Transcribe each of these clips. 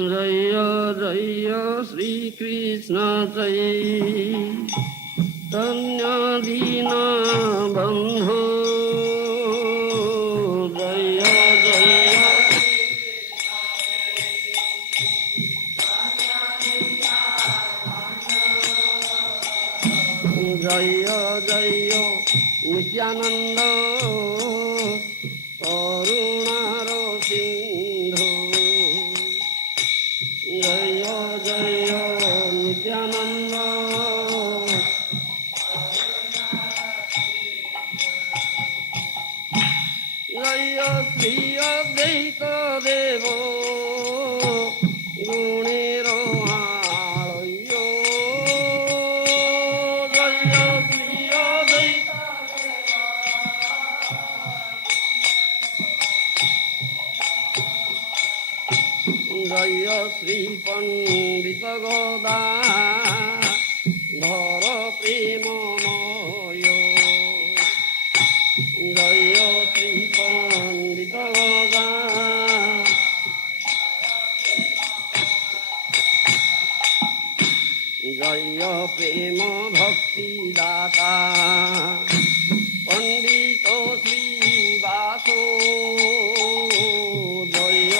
जय जय श्रीकृष्ण चैतन्य दीन बन्धु जय जय जय जय नित्यानंद करुणार सिंधु जय जय नित्यानंद जय श्री अद्वैत देव गुणेर आलयो जय श्री अद्वैत जय श्री पंडित गदाधर प्रेममय जय श्री पंडित जय प्रेम भक्ति दाता पंडित श्रीवासो जय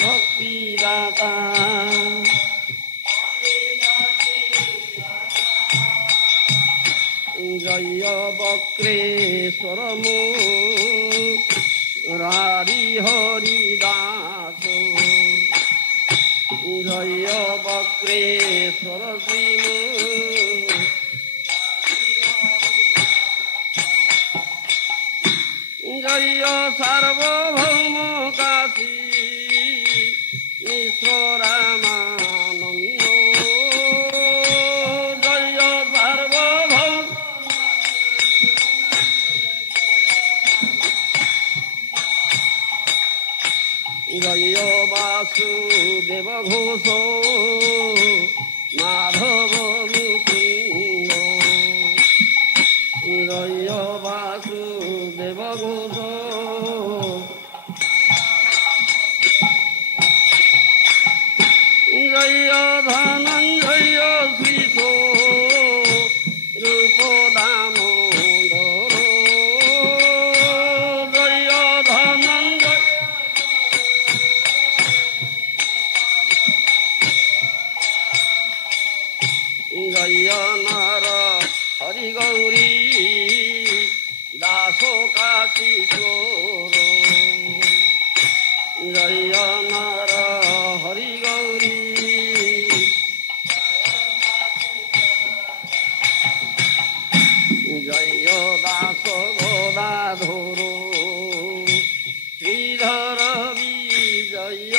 भक्ति दाता जय वक्रेश्वर मुरारी हरिदास जय वक्रेश्वर श्री जय सार्वभौम काशी मिश्र रामानंद जय सार्वभौम जय वासुदेव घोष माधव मुकुंद जय वासुदेव घोष जय धनंजय श्रीशो रूप दामोदर जय धनंजय जय नर हरि गौरी दास काशीश्वर जय नर हरि गौरी जय दास गदाधर श्रीधर विजय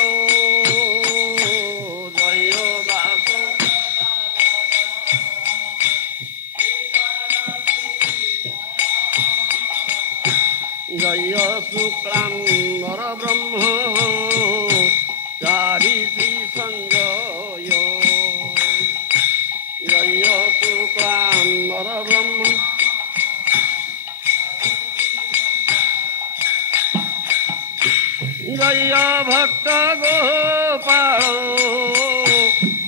जय दास जय शुक्लांबर ब्रह्म चारि श्री संजय जय शुक्लांबर ब्रह्म जय भक्त गोपाल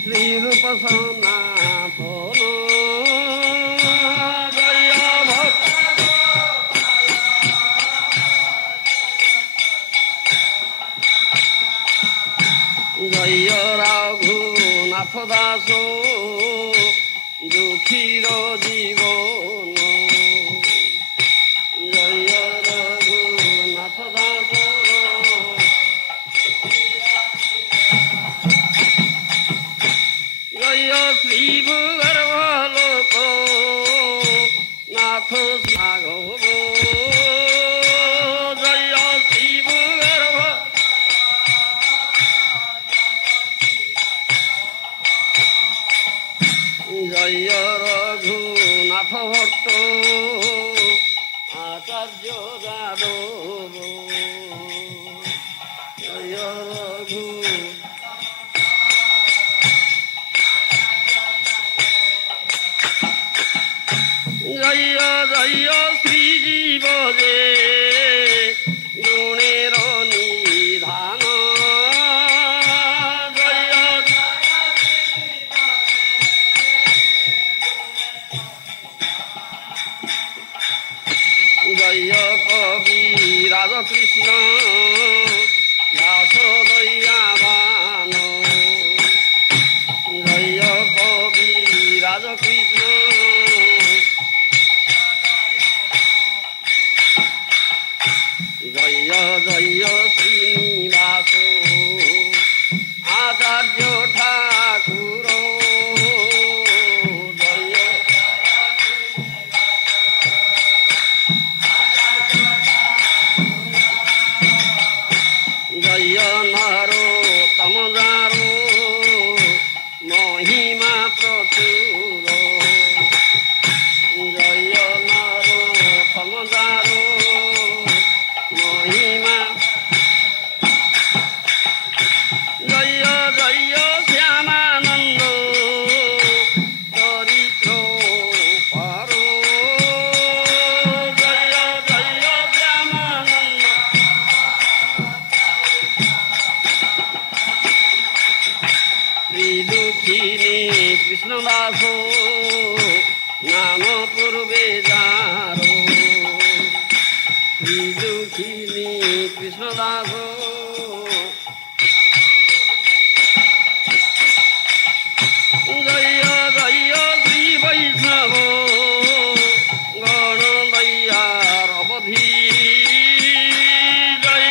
श्रीरूप सनातन जय भक्त जय रघुनाथ दास दुखीर जीवन जय रघुनाथ दास जय श्री भूगर्भ लोक नाथ सागव जय श्री भूगर्भ जय रघुनाथ भट्ट দাস জয় জয় শ্রী বৈষ্ণব গণ দয়ার অবধি জয়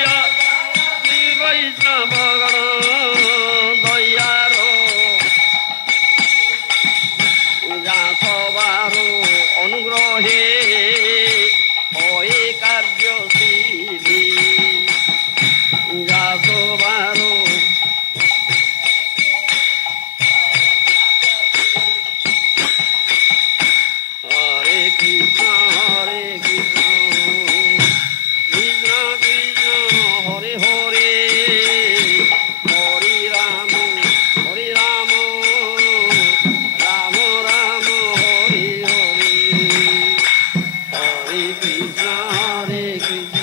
শ্রী বৈষ্ণব গণ দয়ার যা সবার অনুগ্রহে হয়ে কার্য সিদ্ধি যা সবার হরে কৃষ্ণ কৃষ্ণ কৃষ্ণ হরে হরে হরে রাম রাম রাম হরে হরে হরে কৃষ্ণ হরে কৃষ্ণ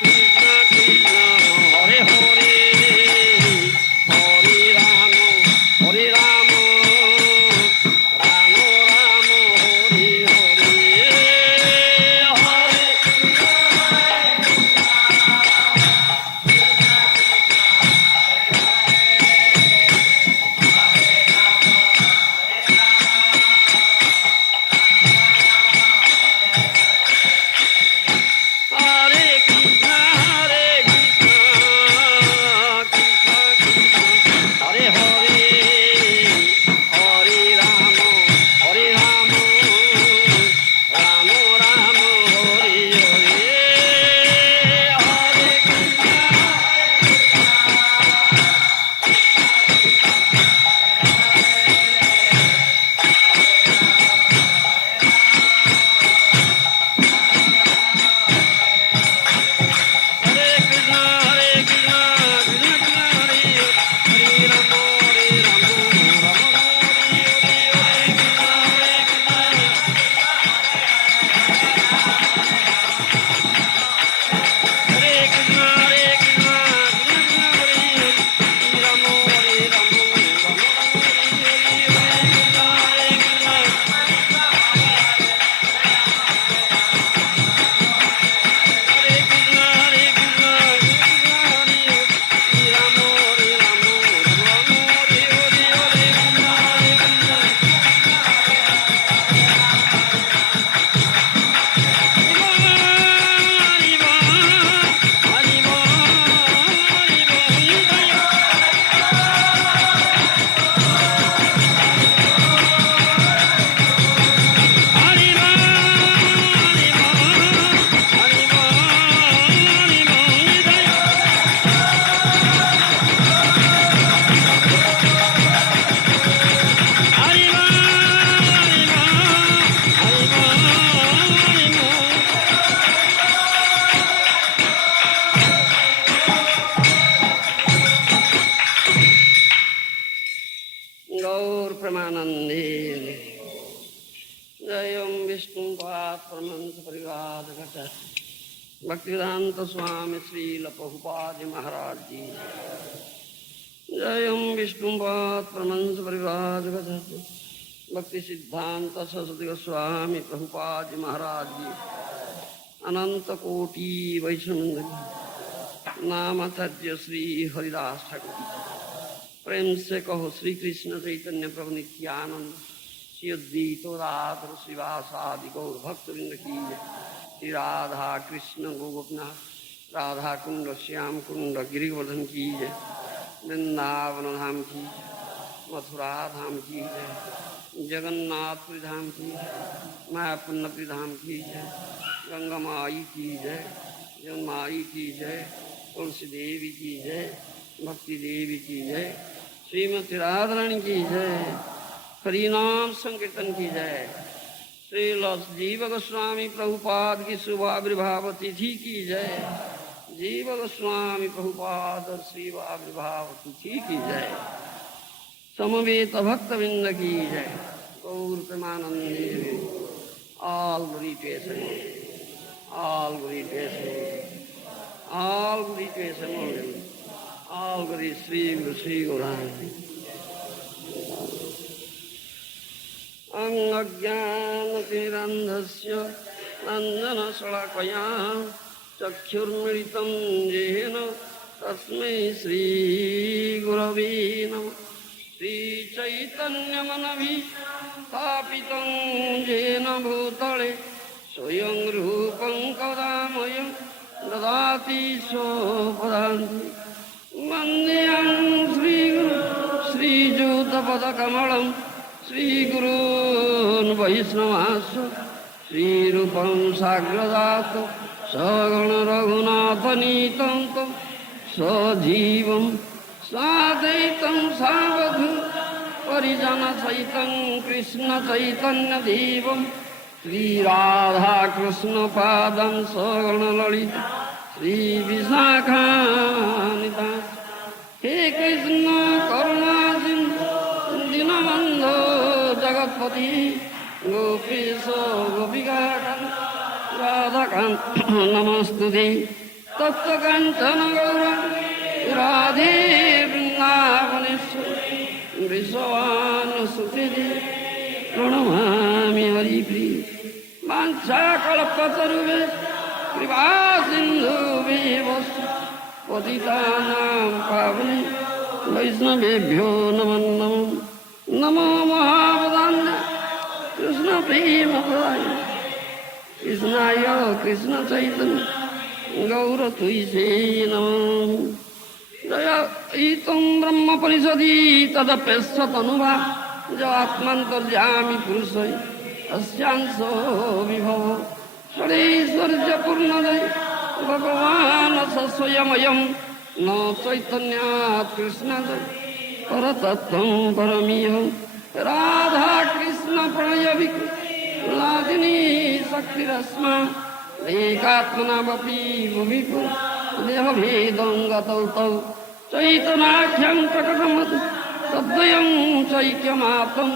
কৃষ্ণ কৃষ্ণ হরে হরে হরে রাম রাম রাম হরে হরে হরে হরে কৃষ্ণ কৃষ্ণ কৃষ্ণ হরে হরে হরে রাম রাম রাম হরে হরে হরে কৃষ্ণ हरे कृष्णा कृष्ण कृष्ण हरे हरे राम राम हरे हरे कृष्ण हरे कृष्ण कृष्ण कृष्ण हरे राम राम हरे हरे कृष्ण हरे कृष्ण हरे कृष्ण राम राम हरे हरे हरे कृष्ण गौर प्रमानंदे जय विष्णु परमहंस परिवार भक्तिवेदांत स्वामी श्रील प्रभुपाद महाराज जी जय विष्णु परमहंस परिवार भक्ति सिद्धांत सरस्वती गोस्वामी प्रभुपाद महाराज जी अनंत कोटि वैष्णव नाम आचार्य श्री हरिदास ठाकुर प्रेम से कहो श्री कृष्ण चैतन्य प्रभु नित्यानंद श्री अद्वैत राधर श्रीवासादि गौर भक्तवृंद की जय। श्री राधा कृष्ण गोपनाथ राधा कुंड श्याम कुंड गिरिवर्धन की जय। वृंदावन धाम की जय। मथुरा धाम की जय। जगन्नाथपुरी धाम की जय। मायापुन्नपुरी धाम की जय। गंगा माई की जय। जगन माई की जय। तुलसी देवी की जय। भक्ति देवी की जय। श्रीमती राधारानी की जय। हरिनाम संकीर्तन की जय। श्री जीव गोस्वामी प्रभुपाद की शुभ आविर्भाव तिथि की जय। जीव गोस्वामी प्रभुपाद और श्री आविर्भाव तिथि की जय। समवेत भक्तवृंद की जय। गौर प्रेमानंदे all All glory to His name. All glory to His name. All glory Sri Guru Sri Gauranga. अज्ञानतिरन्धस्य नन्दनशलाकया चक्षुर्मिलितं येन तस्मै श्रीगुरवे नमः। श्रीचैतन्यमनभिस्थापितं येन भूतले स्वयं रूपं कदामयं ददाति स्वपदान्ति। वन्देऽहं श्रीगुरुं श्रीयुतपदकमलं श्रीगुरून् वैष्णवांश्च श्रीरूपं साग्रजातं सगण रघुनाथनीतं तं सजीवं साद्वैतं सावधूतं परिजनसहितं कृष्णचैतन्यदेवं श्रीराधाकृष्णपादं सगणललितं श्रीविशाखान्वितं। हे कृष्ण करुणा सिन्धु दीनबन्धो जगत्पति गोपीश गोपिकाकान्त राधाकान्त नमस्तुते। तप्तकाञ्चन गौराङ्गी राधे वृन्दावनेश्वरी वृषभानुसुते प्रणमामि हरिप्रिये। वाञ्छाकल्पतरुभ्यश्च कृपासिन्धुभ्येव पतितानां पावनेभ्यो वैष्णवेभ्यो नमो नमः। नमो महावदान्य कृष्णप्रेमप्रदाय कृष्णाय कृष्णचैतन्य गौरतुयसे नमः। जयितं ब्रह्मपरिषदि तदप्यस्तनुवा जात्मन्तर्यामि पुरुषै अस्यांसो विभव षडैश्वर्यपूर्णदय भगवान् स स्वयमयं न चैतन्यात् कृष्णादय परतत्त्वं परमिहं। राधाकृष्ण प्रणयविलादिनी शक्तिरस्मा एकात्मनावपि भुवि देहभेदं गतौ तौ चैतनाख्यं प्रकटमतु तद्वयं चैक्यमात्रं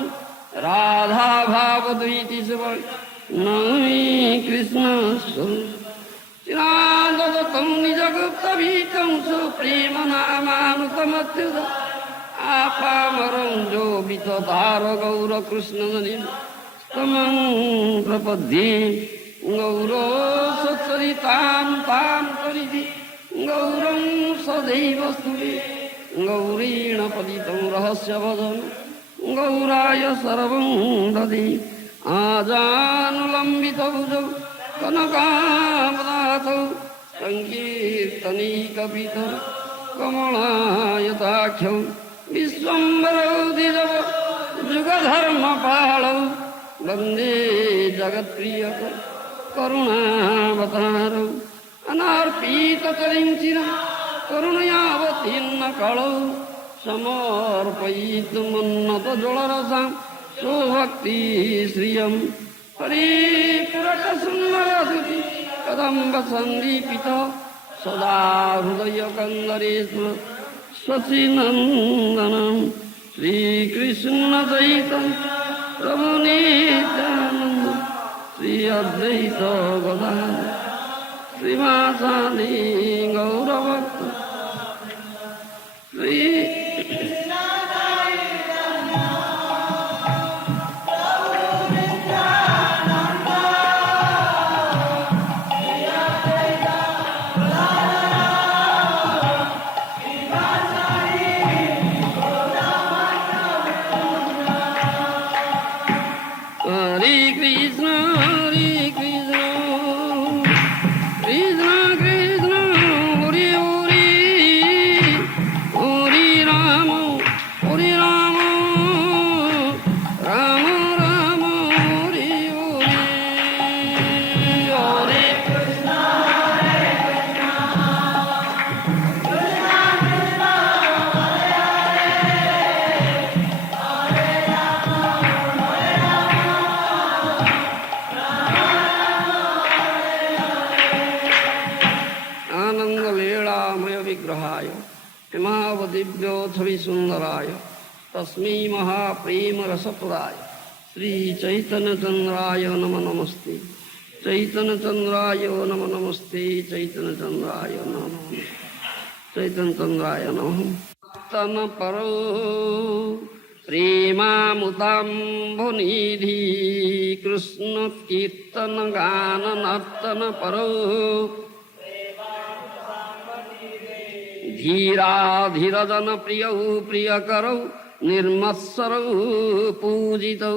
राधाभावद्वैति नौमि कृष्णस्वरूपं। चिरादतं निजगुप्तभीतं सुप्रेमनामानुतमत्युत आपामरं जो विततार गौरकृष्णनिं स्तमं प्रपद्ये। गौरो सच्चरितां तां परिधि गौरं सदैव स्तुते। गौरीण पतितं रहस्यवदन गौराय सर्वं ददे। आजानुलम्बितभुजौ कनकावदातौ सङ्कीर्तनीकपितरौ कमलायताख्यौ विश्वम्भरौ द्विजव जुगधर्मपालौ वन्दे जगत्प्रियकरौ करुणावतारौ अनार्पितचरिं चिरं करुणयावतीर्णकलौ समर्पयितुमुन्नतजलरसां स्वभक्तिश्रियं। परिपूरकसुन्दरसुति कदम्बसन्दीपित सदा हृदयकन्दरेश्वर शचीनन्दनं श्रीकृष्णचैतन्य प्रभुनित्यानन्द श्री अद्वैत गदाधर श्रीवासादि गौरभक्त श्री दिव्योऽथविसुन्दराय तस्मै महाप्रेमरसप्रदाय श्रीचैतन्यचन्द्राय नमो नमस्ते। चैतन्य चंद्राय नमो नमस्ते चैतन्य चंद्राय नमो चैतन्य चंद्राय नमः तन परो प्रेमामुताम्बुनिधि कृष्ण कीर्तन गान नर्तन परो धीरा धीरजन प्रियौ प्रियकरौ निर्मत्सरौ पूजितौ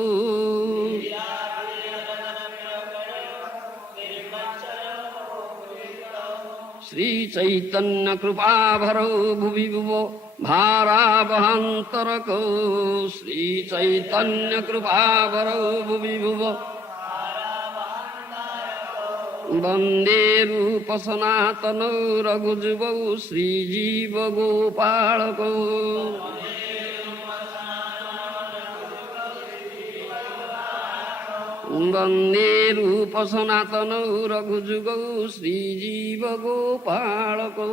श्री चैतन्य कृपाभरौ भुवि भुवो भारावहन्तरको श्री चैतन्य कृपाभरौ भुवि भुवो वन्दे रूप सनातनौ रघुजुवौ श्रीजीव गोपालकौ वन्दे रूप सनातनौ रघुजुगौ श्रीजीव गोपालकौ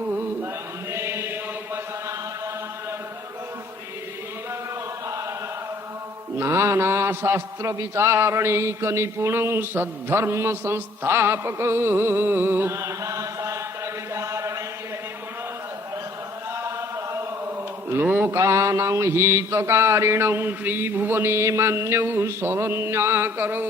नाना शास्त्र विचारणैक निपुणौ सद्धर्म संस्थापकौ लोकानां हितकारिणौ त्रिभुवने मन्यौ शरण्याकरौ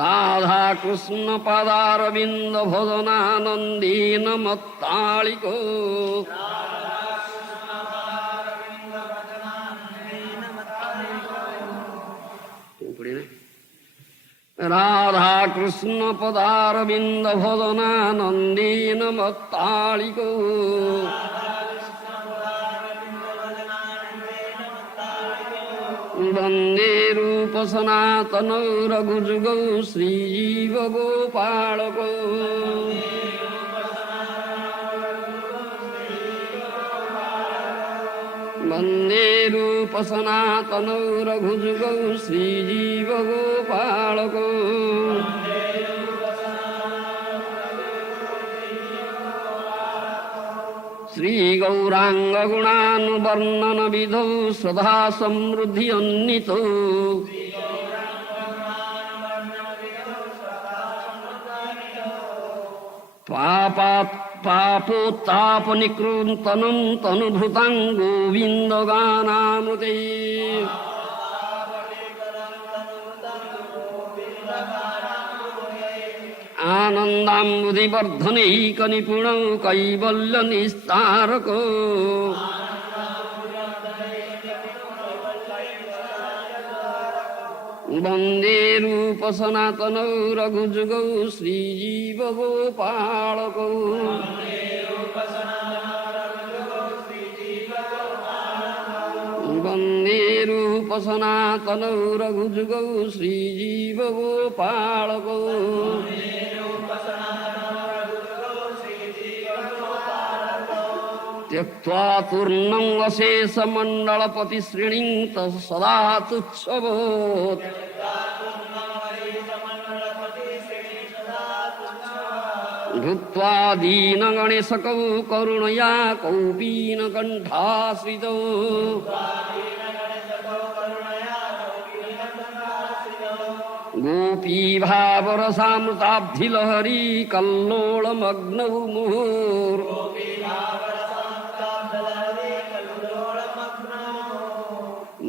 राधा कृष्ण पदारविन्द भजनानन्देन मत्तालिको राधा कृष्ण पदारविन्द भजनानन्देन मत्तालिको वन्दे रूप सनातनौ रघुजुगौ श्रीजीव गोपालकौ वन्दे रूप सनातनौ रघुजुगौ श्रीजीव गोपालकौ श्री गौरांग गुणानुवर्णन विधौ सदा समृद्धि अन्वितौ पापोत्तापनिकृन्तनं तनुभृतं गोविन्दगानामृते आनन्दाम्बुधिवर्धनैकनिपुणौ कैवल्यनिस्तारको वन्दे रूप सनातनौ रघुजुगौ श्रीजीव गोपालकौ वन्दे रूप सनातनौ रघुजुगौ श्रीजीव गोपालकौ त्यक्त्वा तूर्णं अशेषमण्डलपतिश्रेणीं सदा तुच्छ्रवोत् धृत्वा दीनगणेशकौ करुणया कौपीनकण्ठाश्रितौ गोपीभावरसामृताब्धिलहरी कल्लोळमग्नौ मुहुर्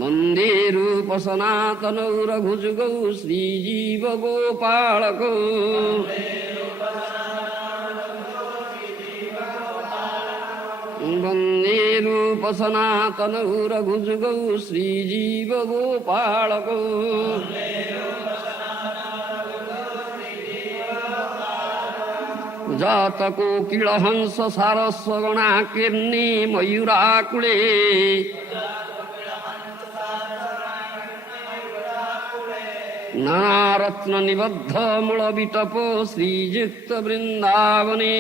वन्दे रूप सनातनौ रघुजुगौ श्रीजीव गोपालकौ वन्दे रूप सनातनौ रघुजुगौ श्रीजीव गोपालकौ जातकोकिलहंस सारस्वगणाकीर्णे मयूराकुले नानारत्न निबद्ध मूल विटप श्रीयुक्त वृंदावने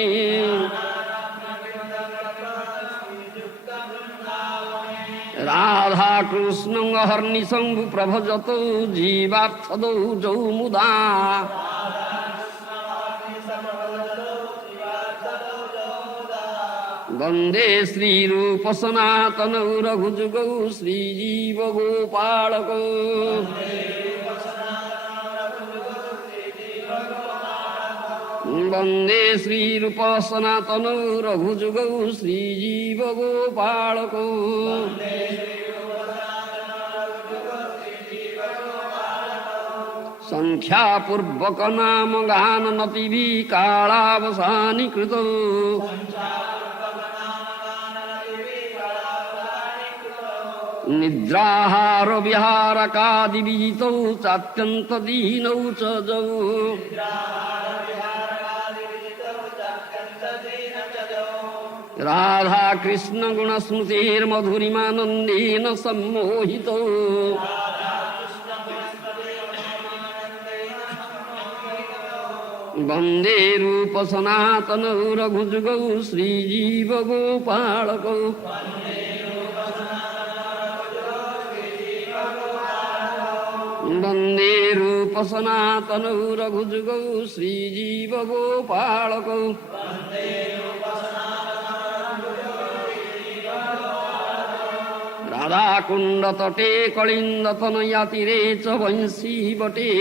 राधा कृष्ण हर्निशंभु प्रभजतो जीवार्थदौ जौ मुदा वंदे श्री रूप सनातन रघुजुगौ श्रीजीव गोपालको। वंदे श्री रूप सनातन रघुजुगौ श्रीजीव गोपालको। संख्या पूर्वक नाम गान नति भी कालावसानी कृत। निद्राहार विहारकादि विजितौ चात्यंत दीनौ च जौ। राधा कृष्ण गुण स्मृतिर्मधुरिमानंदेन सम्मोहितौ। वंदे रूप सनातन रघुजुगौ श्रीजीव गोपालकौ। वंदे रूप सनातन रघुजुगौ श्रीजीव गोपालकौ। राधा कुंड तटे कलिंद तनया तीरे च वंशी बटे।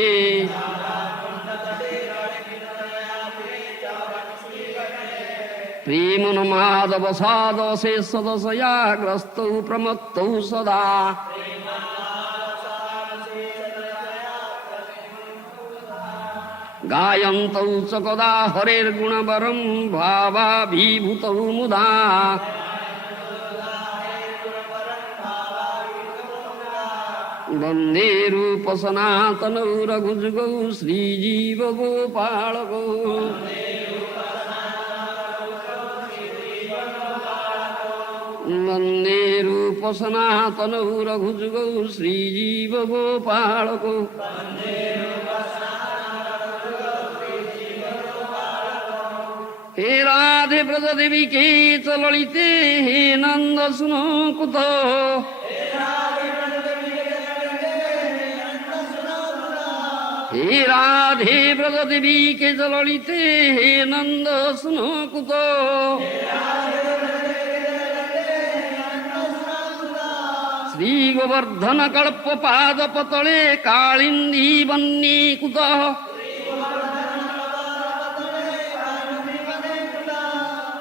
प्रेमोन्माद वसाद शेष दशया ग्रस्तौ प्रमत्तौ सदा। गायन्तौ च कदा हरेर्गुणवरं भावाभिभूतौ मुदा। वंदे रूप सनातन रघुजुगौ श्रीजीव गोपालकौ। वंदे रूप सनातन रघुजुगौ श्रीजीव गोपालकौ। हे राधे ब्रज देवी के च ललिते हे नंद सुनो कुत। हे राधे ब्रज देवी के च ललिते हे नंद सुनो कुत। श्री गोवर्धन कल्प पाद पतले कालिंदी बन्नी कुत।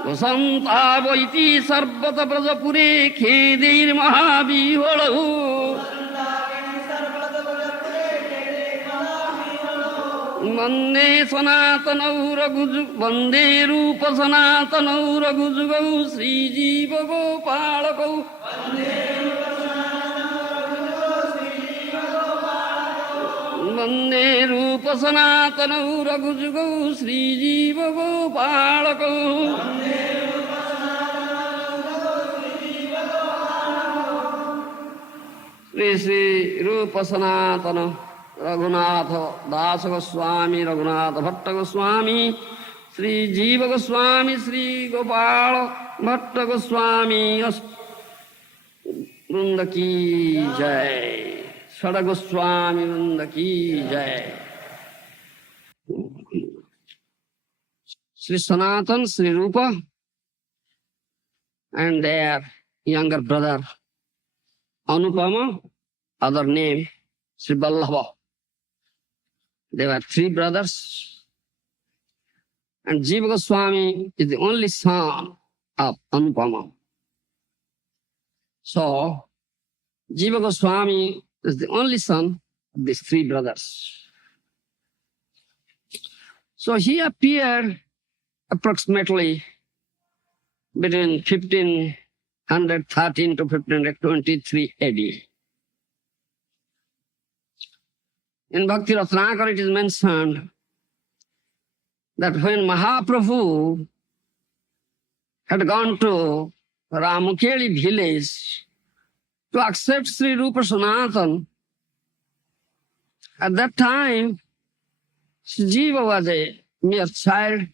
वसंतावैति सर्वत ब्रजपुरे खेदैर्महाविह्वलौ। वंदे सनातनौ वंदे रूप सनातनौ रघुजुगौ श्रीजीव गोपालकौ। वंदे रूप सनातनौ रघुजुगौ श्रीजीव गोपालकौ। श्री रूप सनातन रघुनाथ दास गोस्वामी रघुनाथ भट्ट गोस्वामी श्री जीव गोस्वामी श्री गोपाल भट्ट गोस्वामी वृंद की जय। षड गोस्वामी वृंद की जय। Sri Sanatan, Sri Rupa, and their younger brother Anupama, other name Sri Vallabha. They were three brothers, and Jiva Goswami is the only son of Anupama. So, Jiva Goswami is the only son of these three brothers. So he appeared approximately between 1513 to 1523 AD. In Bhakti Ratnakara it is mentioned that when Mahaprabhu had gone to Ramukeli village to accept Sri Rupa Sanatan, at that time Jiva was a mere child,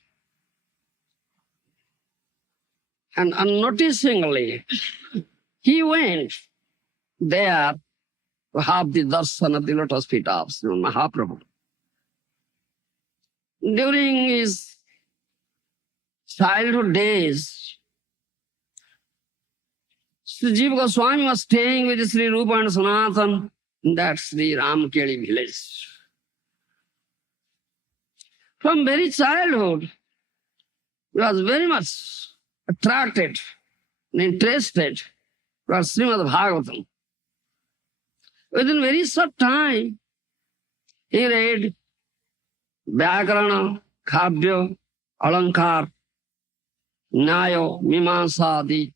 and unnoticingly he went there to have the darshan of the lotus feet of Sri Mahaprabhu. During his childhood days, Sri Jiva Goswami was staying with Sri Rupa and Sanatan in that Sri Ramkeli village. From very childhood, he was very much attracted and interested towards Srimad Bhagavatam. Within very short time, he read Vyakarana, Khavya, Alankar, Nyaya, Mimamsa,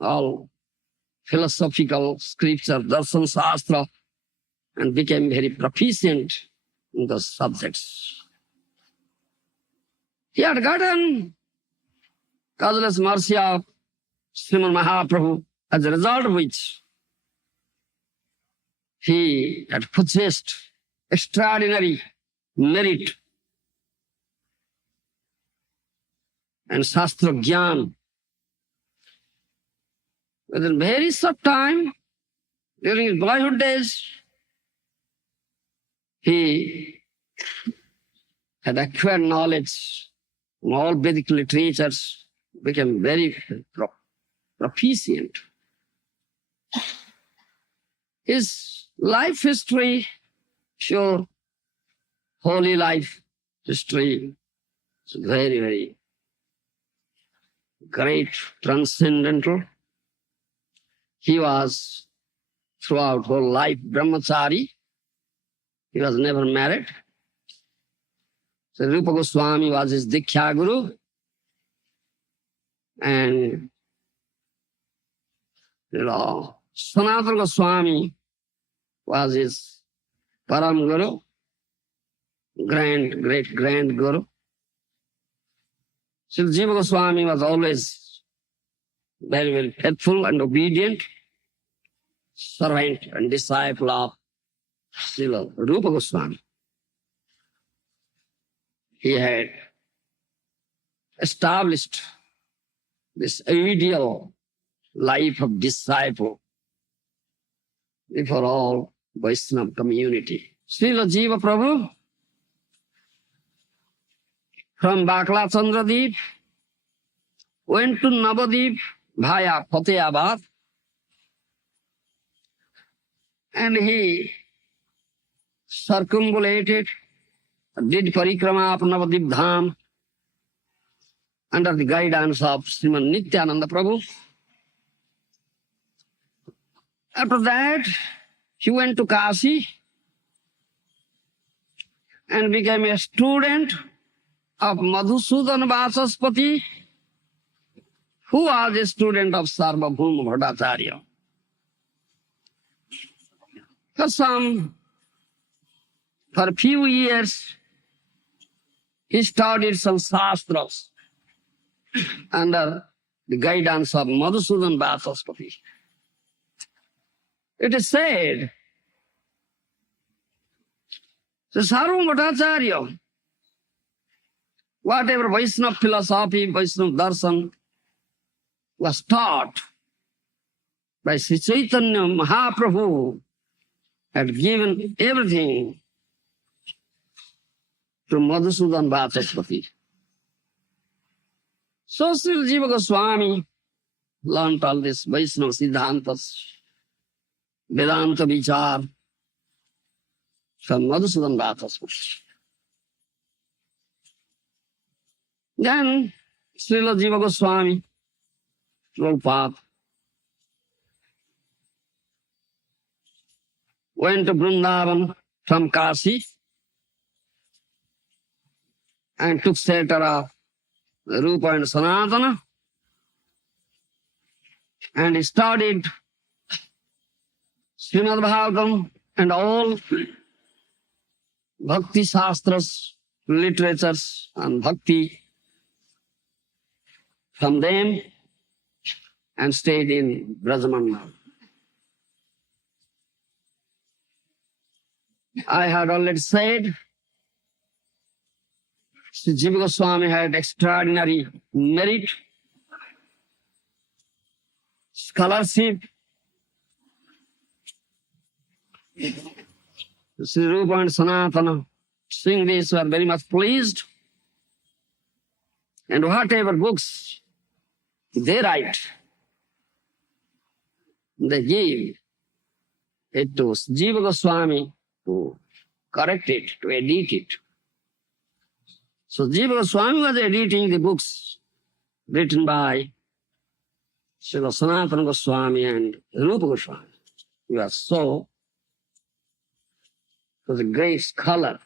all philosophical scripture, darshan shastra, and became very proficient in those subjects. He had gotten causeless mercy of Srimad Mahaprabhu, as a result of which he had possessed extraordinary merit and Shastra Gyan. Within very short time, during his boyhood days, he had acquired knowledge from all Vedic literatures, became very proficient. His life history, sure, holy life history, is very, very great, transcendental. He was throughout whole life brahmachari. He was never married. So Rupa Goswami was his Diksha Guru, and Sanatana Goswami was his Param Guru, great grand Guru. Sri Jiva Goswami was always very, very faithful and obedient servant and disciple of Srila Rupa Goswami. He had established this ideal life of disciple before all Vaishnava community. Srila Jiva Prabhu from Bakla Chandradeep went to Navadip via Fatehpur, and he circumambulated, did parikrama of Navadip Dham under the guidance of Srimad Nityananda Prabhu. After that, he went to Kashi and became a student of Madhusudan Vasaspati, who was a student of Sarvabhauma Bhattacharya. For a few years, he studied some shastras under the guidance of Madhusudan Vasaspati. It is said that Sarvabhauma Bhattacharya, whatever Vaishnava philosophy, Vaishnava darshan was taught by Sri Chaitanya Mahaprabhu, had given everything to Madhusudan Vasaspati. So Sri Jiva Goswami learned all this Vaishnava Siddhantas, Vedanta Vichar from Madhusudan Vasaspati. Then Srila Jiva Goswami, Prabhupada, went to Vrindavan from Kashi and took shelter of Rupa and Sanatana, and he studied Srimad Bhagavatam and all Bhakti Shastras, literatures on Bhakti from them, and stayed in Brajamandal. I had already said Sri Jiva Goswami had extraordinary merit, scholarship. Sri Rupa and Sanatana, seeing this, were very much pleased, and whatever books they write, they gave it to Jiva Goswami to correct it, to edit it. So Jiva Goswami was editing the books written by Srila Sanatana Goswami and Rupa Goswami. He was a great scholar,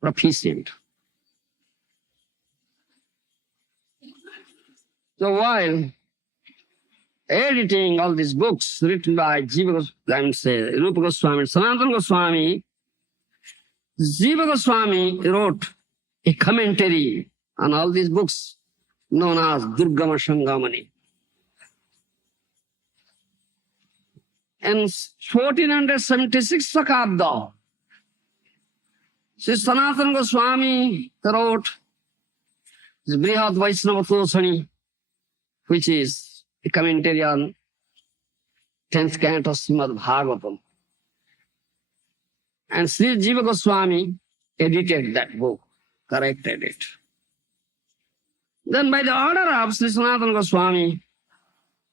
proficient. So while editing all these books written by Rupa Goswami and Sanatana Goswami, Jiva Goswami wrote a commentary on all these books known as Durgama Shangamani. In 1476 Sakabda, Sri Sanatana Goswami wrote the Brihad Vaishnava Tosani, which is a commentary on 10th canto of Srimad Bhagavatam. And Sri Jiva Goswami edited that book, corrected it. Then by the order of Sri Sanatana Goswami,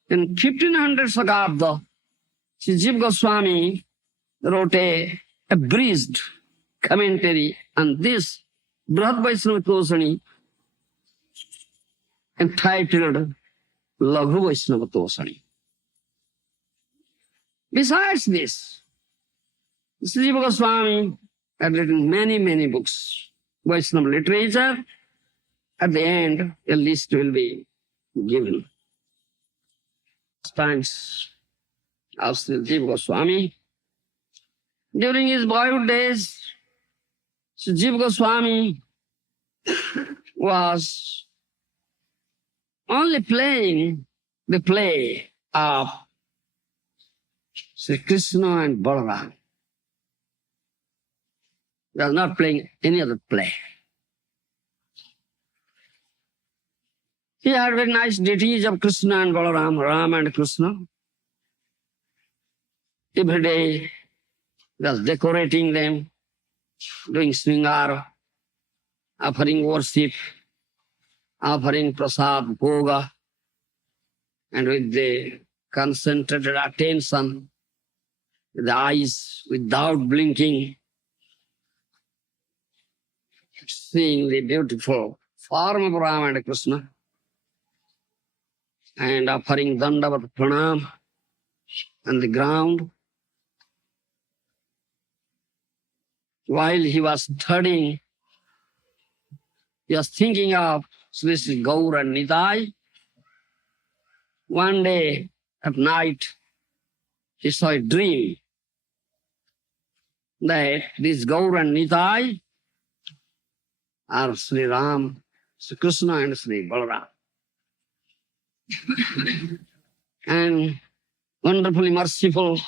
in 1500 Sakabda, Sri Jiva Goswami wrote a abridged commentary on this Brihad Vaishnava Tosani entitled Laghu Vaishnava Tosani. Besides this, Sri Jiva Goswami had written many books, Vaishnava literature. At the end, a list will be given. Times of Sri Jiva Goswami. During his boyhood days, Sri Jiva Goswami was only playing the play of Sri Krishna and Balaram. He was not playing any other play. He had very nice deities of Krishna and Balaram, Ram and Krishna. Every day he was decorating them, doing sringar, offering worship, offering prasad, bhoga, and with the concentrated attention, with the eyes without blinking, seeing the beautiful form of Rama and Krishna, and offering dandavat pranam on the ground. While he was studying, he was thinking of Sri Sri Gaur and Nitai. One day at night, he saw a dream that this Gaur and Nitai are Sri Ram, Sri Krishna and Sri Balaram. And wonderfully merciful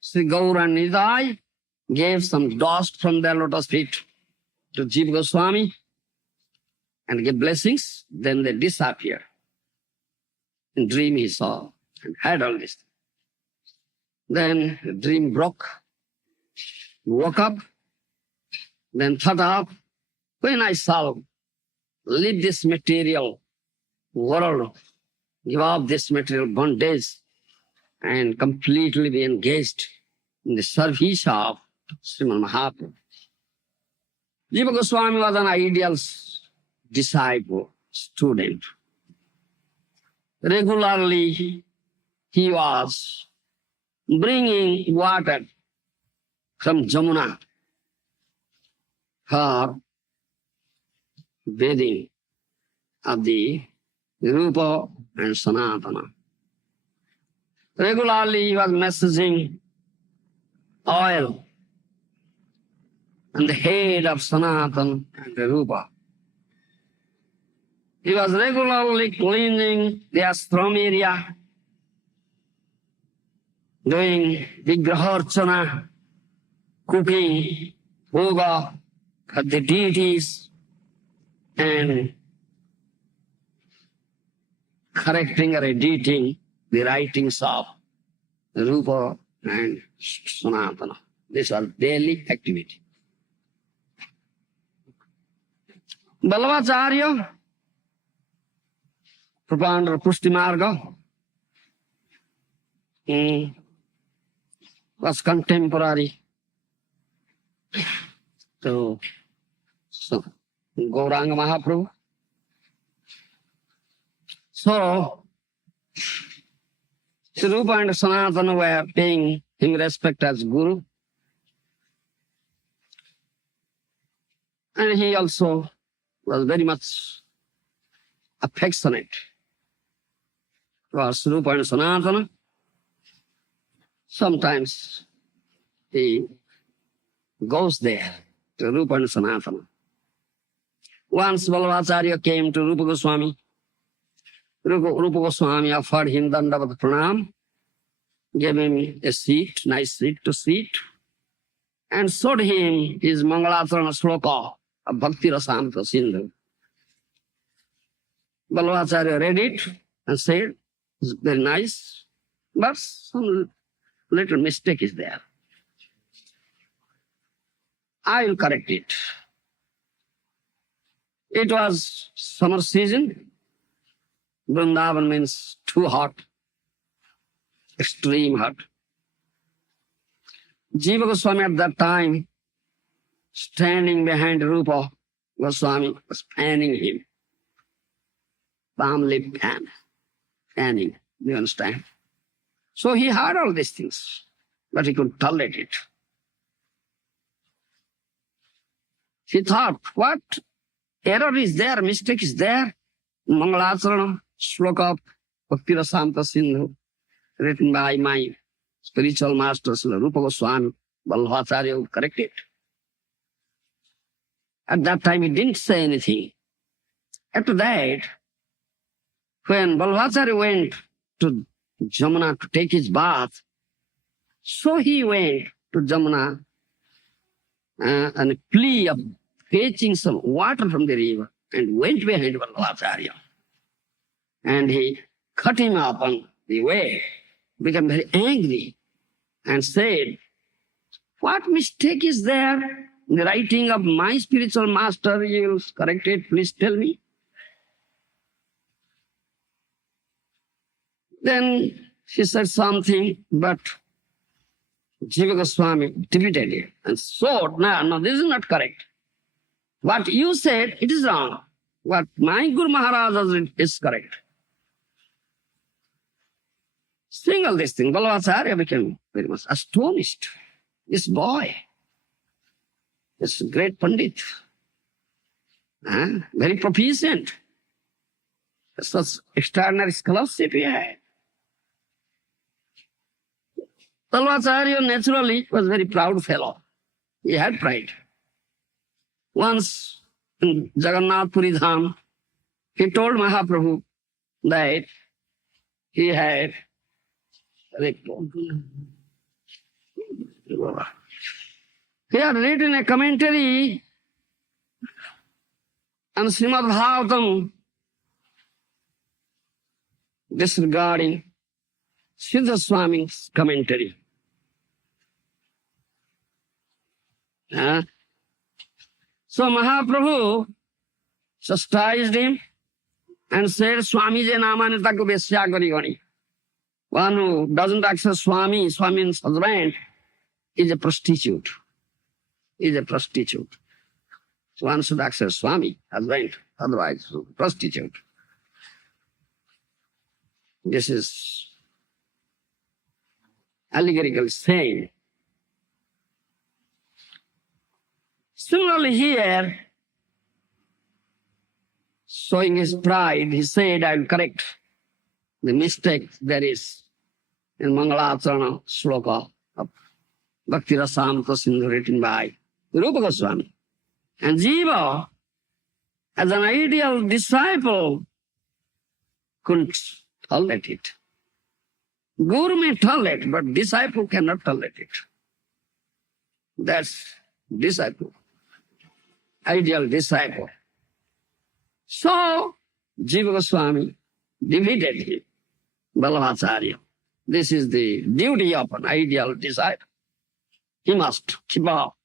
Sri Gaur and Nitai gave some dust from their lotus feet to Jiva Goswami and gave blessings. Then they disappeared. In dream he saw and had all this. Then the dream broke. He woke up, then thought of, when I shall leave this material world, give up this material bondage, and completely be engaged in the service of Srimad Mahaprabhu. Jiva Goswami was an ideal disciple, student. Regularly, he was bringing water from Jamuna for bathing of the Rupa and Sanatana. Regularly, he was messaging oil on the head of Sanatana and Rupa. He was regularly cleaning the ashram area, doing Vigrahorchana, cooking bhoga for the deities, and correcting or editing the writings of Rupa and Sanatana. This was daily activity. Ballavacharya, propounder of Pushti Marga, was contemporary to Gauranga Mahaprabhu. So, Sri Rupa and Sanatana were paying him respect as Guru. And he also was very much affectionate towards Sri Rupa and Sanatana. Sometimes he goes there to Rupa and Sanatana. Once Ballavacharya came to Rupa Goswami. Rupa Goswami offered him Dandavat Pranam, gave him a seat, nice seat to sit, and showed him his Mangalacharan sloka of Bhakti Rasamrita Sindhu. Ballavacharya read it and said, it's very nice, but some little mistake is there. I will correct it. It was summer season. Vrindavan means too hot, extreme hot. Jiva Goswami at that time, standing behind Rupa Goswami, was fanning him. Palm lip fanning, do you understand? So he heard all these things, but he couldn't tolerate it. He thought, what error is there, mistake is there? Mangalacharanam, sloka of Bhakti Rasamrita Sindhu, written by my spiritual master, Srila Rupa Goswami, Ballavacharya would correct it. At that time, he didn't say anything. After that, when Ballavacharya went to Jamuna to take his bath, so he went to Jamuna and a plea of fetching some water from the river and went behind Ballavacharya. And he cut him up on the way, became very angry and said, what mistake is there in the writing of my spiritual master? You will correct it, please tell me. Then she said something, but Jiva Goswami defeated it and swore, no, this is not correct. What you said, it is wrong. What my Guru Maharaj has written is correct. Seeing all this thing, Ballavacharya became very much astonished. This boy, this great Pandit, very proficient, such extraordinary scholarship he had. Ballavacharya naturally was a very proud fellow. He had pride. Once in Jagannath Puri Dham, he told Mahaprabhu that he had written a commentary on Srimad Bhagavatam disregarding Siddha Swami's commentary. So Mahaprabhu chastised him and said, Swami je namanita ko besya kari gani. One who doesn't accept Swami, Swami's husband, is a prostitute. Is a prostitute. So one should accept Swami, husband, otherwise prostitute. This is allegorical saying. Similarly here, showing his pride, he said, I will correct the mistake there is in Mangalacharana sloka of Bhakti Rasamrita Sindhu written by Rupa Goswami. And Jiva, as an ideal disciple, couldn't tolerate it. Guru may tolerate, but disciple cannot tolerate it. That's disciple, ideal disciple. So, Jiva Goswami defeated him, Ballavacharya. This is the duty of an ideal disciple. He must keep up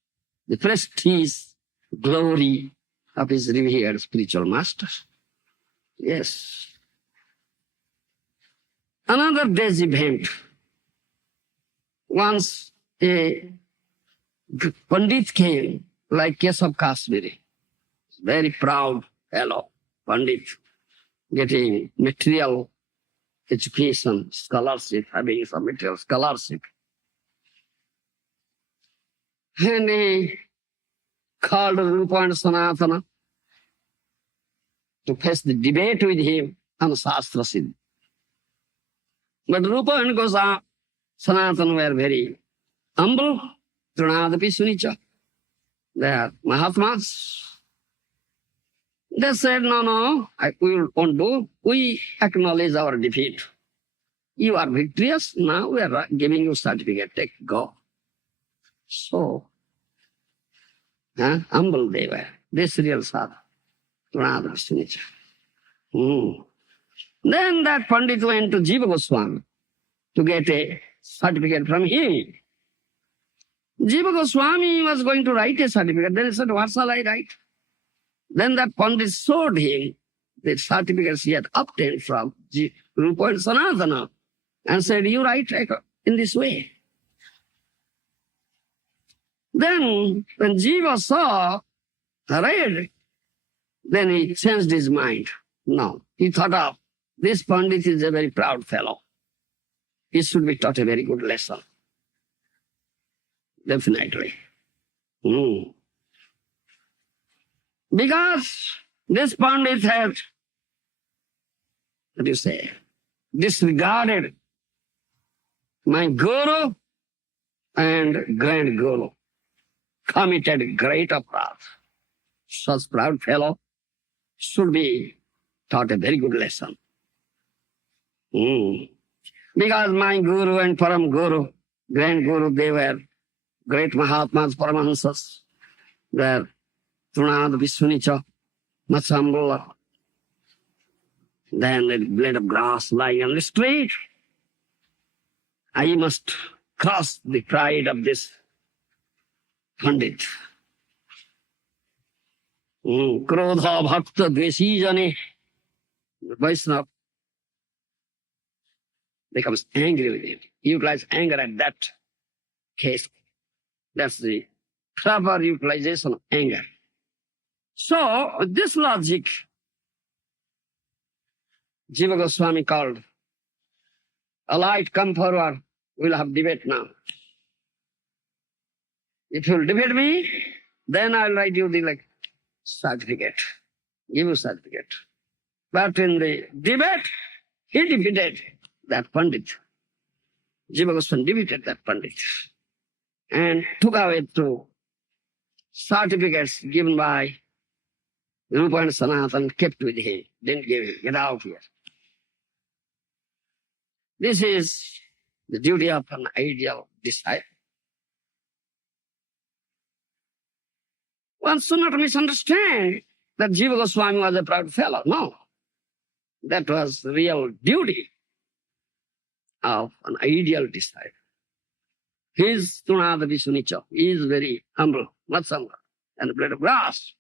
the prestige, glory of his revered spiritual master. Yes. Another day's event. Once a Pandit came, like Keshav Kashmiri, very proud fellow, Pandit, getting material education, scholarship, having some material scholarship. And he called Rupa and Sanatana to face the debate with him on Shastra Siddhi. But Rupa and Sanatana were very humble. Trunadapi Sunicha. They are Mahatmas. They said, no, we won't do. We acknowledge our defeat. You are victorious. Now we are giving you certificate. Take, go. So, humble they were. This real sadhu. Trunadapi Sunicha. Then that Pandit went to Jiva Goswami to get a certificate from him. Jiva Goswami was going to write a certificate. Then he said, what shall I write? Then that Pandit showed him the certificates he had obtained from Rupa and Sanatana and said, you write in this way. Then when Jiva saw, read, then he changed his mind. No, he thought of, this Pandit is a very proud fellow. He should be taught a very good lesson. Definitely. Because this Pandit had, what do you say, disregarded my Guru and Grand Guru, committed great aparadh. Such proud fellow should be taught a very good lesson. Because my Guru and Param Guru, Grand Guru, they were great Mahatmas, Paramahansas. They are Trunadapi Sunicha, much humble. Then a blade of grass lying on the street. I must cross the pride of this Pandit. Krodha bhakta dveshi jane. Vaishnava becomes angry with him. He utilizes anger at that case. That's the proper utilization of anger. So, with this logic, Jiva Goswami called, a light, come forward, we'll have debate now. If you'll debate me, then I'll write you the certificate, give you certificate. But in the debate, he defeated that Pandit. Jiva Goswami defeated that Pandit and took away 2 certificates given by Rupa and Sanatana, kept with him, didn't give him, get out here. This is the duty of an ideal disciple. One should not misunderstand that Jiva Goswami was a proud fellow. No. That was the real duty of an ideal disciple. He is Trunadapi Sunicha. He is very humble, much humble, and a blade of grass.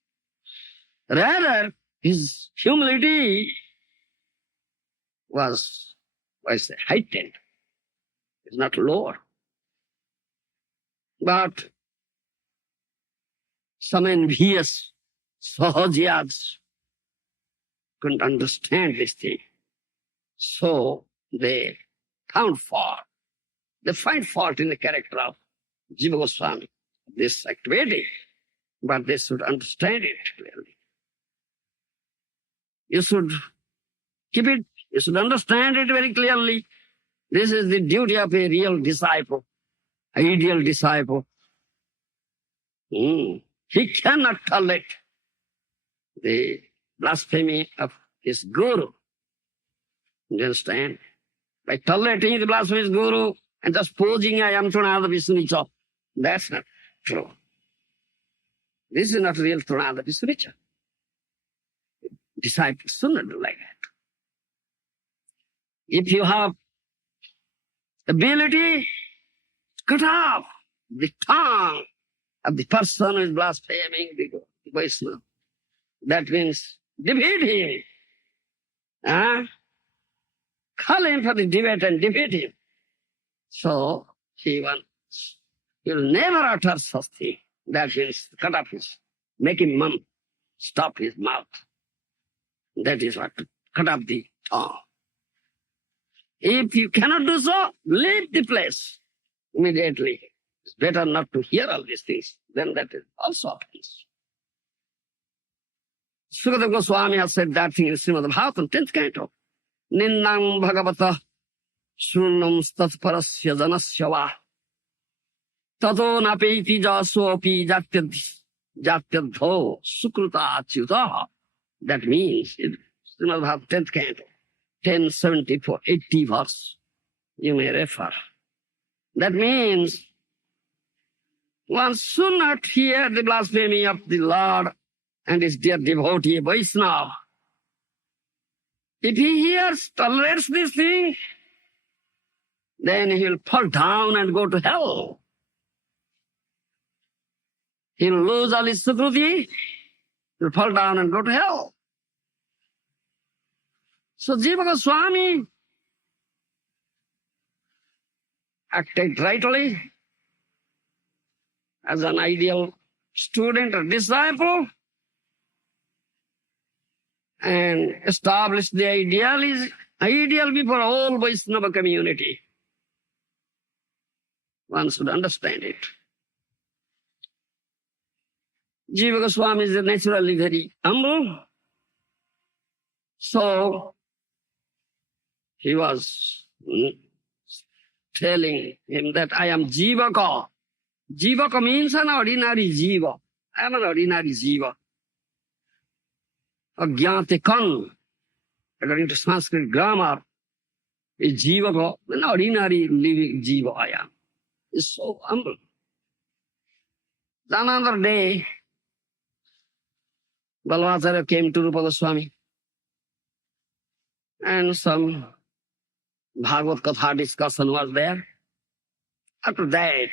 Rather, his humility was heightened. It's not lower. But some envious Sahajiyas couldn't understand this thing. So they found fault. They find fault in the character of Jiva Goswami, this activity, but they should understand it clearly. You should keep it, you should understand it very clearly. This is the duty of a real disciple, ideal disciple. He cannot tolerate the blasphemy of his Guru. You understand? By tolerating the blasphemy of his Guru and just posing, I am Trunadapi Sunicha, that's not true. This is not real Trunadapi Sunicha. Disciples should not do like that. If you have ability, cut off the tongue of the person who is blaspheming the Vaishnava. That means defeat him. Call him for the debate and defeat him. So He will never utter such thing. That means cut off make him mum, stop his mouth. That is what, cut off the tongue. If you cannot do so, leave the place immediately. It's better not to hear all these things. Then that is also happens. Sukadeva Goswami has said that thing in Srimad Bhagavatam, 10th canto. Ninnam bhagavata shrunam statparasya janasya va tato napeti jasopi jatyadho sukruta achyuta. That means, in Srimad Bhagavatam, 10th canto, 1074, 80 verse, you may refer. That means, one should not hear the blasphemy of the Lord and his dear devotee Vaishnava. If he hears, tolerates this thing, then he will fall down and go to hell. He will lose all his sukruti, he will fall down and go to hell. So Jiva Goswami acted rightly as an ideal student or disciple and established the ideal before all Vaishnava community. One should understand it. Jiva Goswami is naturally very humble. So he was telling him that I am Jivaka. Jivaka means an ordinary Jiva. I am an ordinary Jiva. Agyate kan, according to Sanskrit grammar, is Jivaka, an ordinary living Jiva I am. It's so humble. Another day, Balvacharya came to Rupa Goswami and some Bhagavad Katha discussion was there. After that,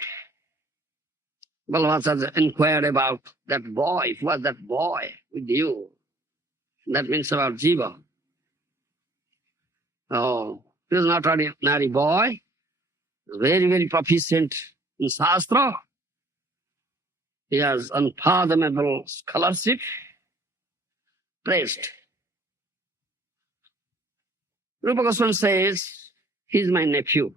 Balvacharya inquired about that boy. Who was that boy with you? That means about Jiva. Oh, he was not an ordinary boy. He was very, very proficient in Shastra. He has unfathomable scholarship. Praised. Rupa Goswami says, he's my nephew.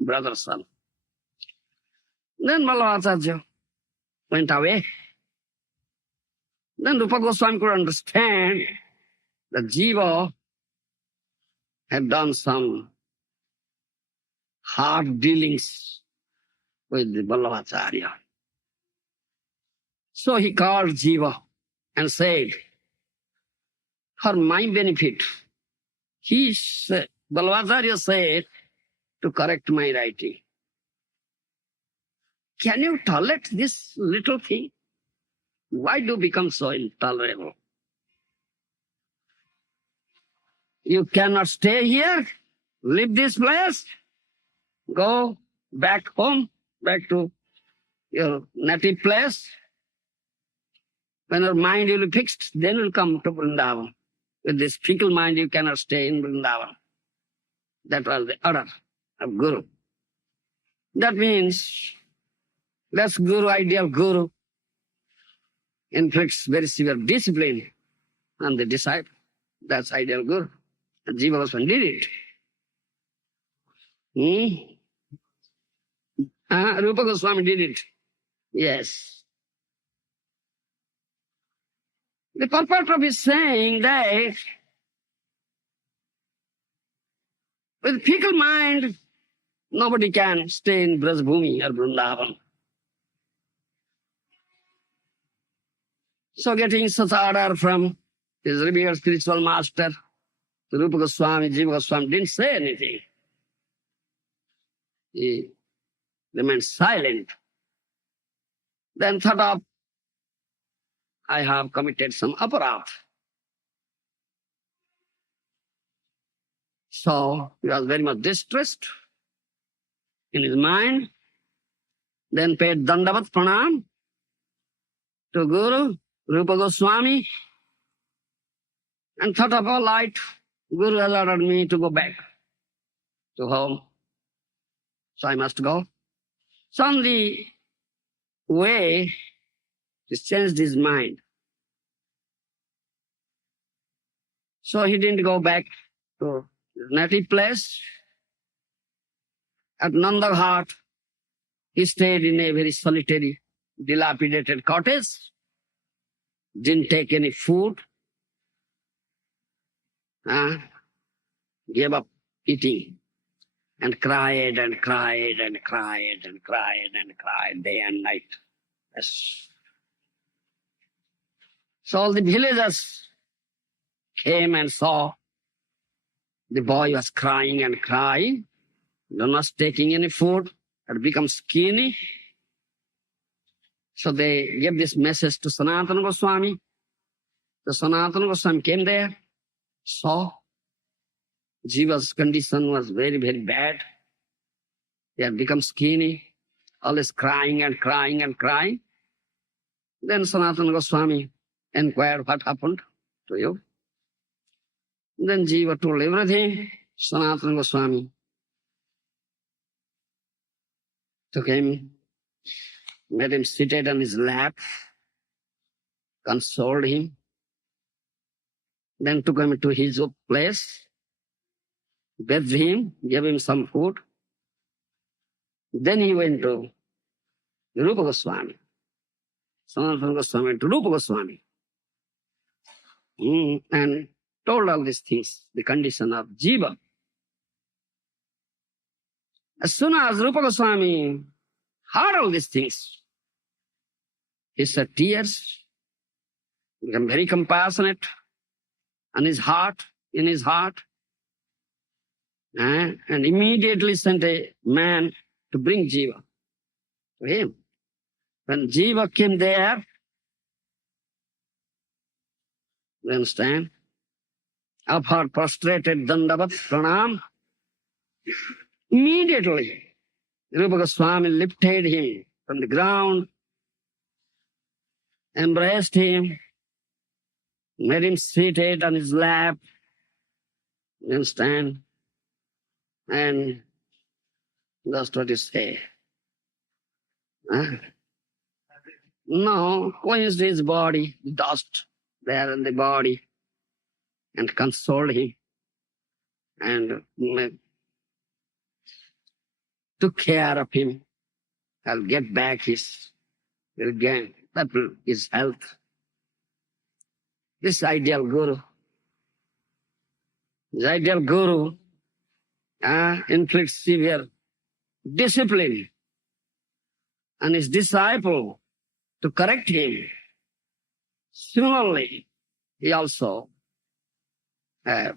Brother, son. Then Balvacharya went away. Then Rupa Goswami could understand that Jiva had done some hard dealings with the Balvacharya. So he called Jiva and said, for my benefit, Balvacharya said to correct my writing. Can you tolerate this little thing? Why do you become so intolerable? You cannot stay here, leave this place, go back home, back to your native place. When your mind will be fixed, then you will come to Vrindavan. With this fickle mind, you cannot stay in Vrindavan. That was the order of Guru. That means, that's Guru, ideal Guru, inflicts very severe discipline on the disciple. That's ideal Guru. And Jiva Goswami did it. Rupa Goswami did it. Yes. The purport of his saying that with fickle mind, nobody can stay in Brajbhumi or Vrindavan. So getting such order from his revered spiritual master, Rupa Goswami, Jiva Goswami didn't say anything. He remained silent. Then thought of, I have committed some aparadh. So he was very much distressed in his mind. Then paid Dandavat Pranam to Guru, Rupa Goswami, and thought of, all right, Guru has ordered me to go back. to home. So I must go. So on the way, he changed his mind. So he didn't go back to his native place. At Nandaghat, he stayed in a very solitary, dilapidated cottage, didn't take any food, gave up eating, and cried and cried and cried and cried and cried day and night. Yes. So all the villagers came and saw the boy was crying and crying, not taking any food, had become skinny. So they gave this message to Sanatana Goswami. The Sanatana Goswami came there, saw Jiva's condition was very, very bad. He had become skinny, always crying and crying and crying. Then Sanatana Goswami inquired, what happened to you? Then Jiva told everything. Sanatana Goswami took him, made him seated on his lap, consoled him, then took him to his place, bathed him, gave him some food. Then he went to Rupa Goswami. Sanatana Goswami went to Rupa Goswami and told all these things, the condition of Jiva. As soon as Rupa Goswami heard all these things, he shed tears, became very compassionate in his heart, and immediately sent a man to bring Jiva to him. When Jiva came there, you understand, upward prostrated Dandavat Pranam, immediately Rupa Goswami lifted him from the ground, embraced him, made him seated on his lap, you understand, and that's what you say. No, cleansed his body, the dust there in the body, and consoled him, and took care of him. I'll get back will gain his health. This ideal guru inflicts severe discipline on his disciple to correct him. Similarly, he also has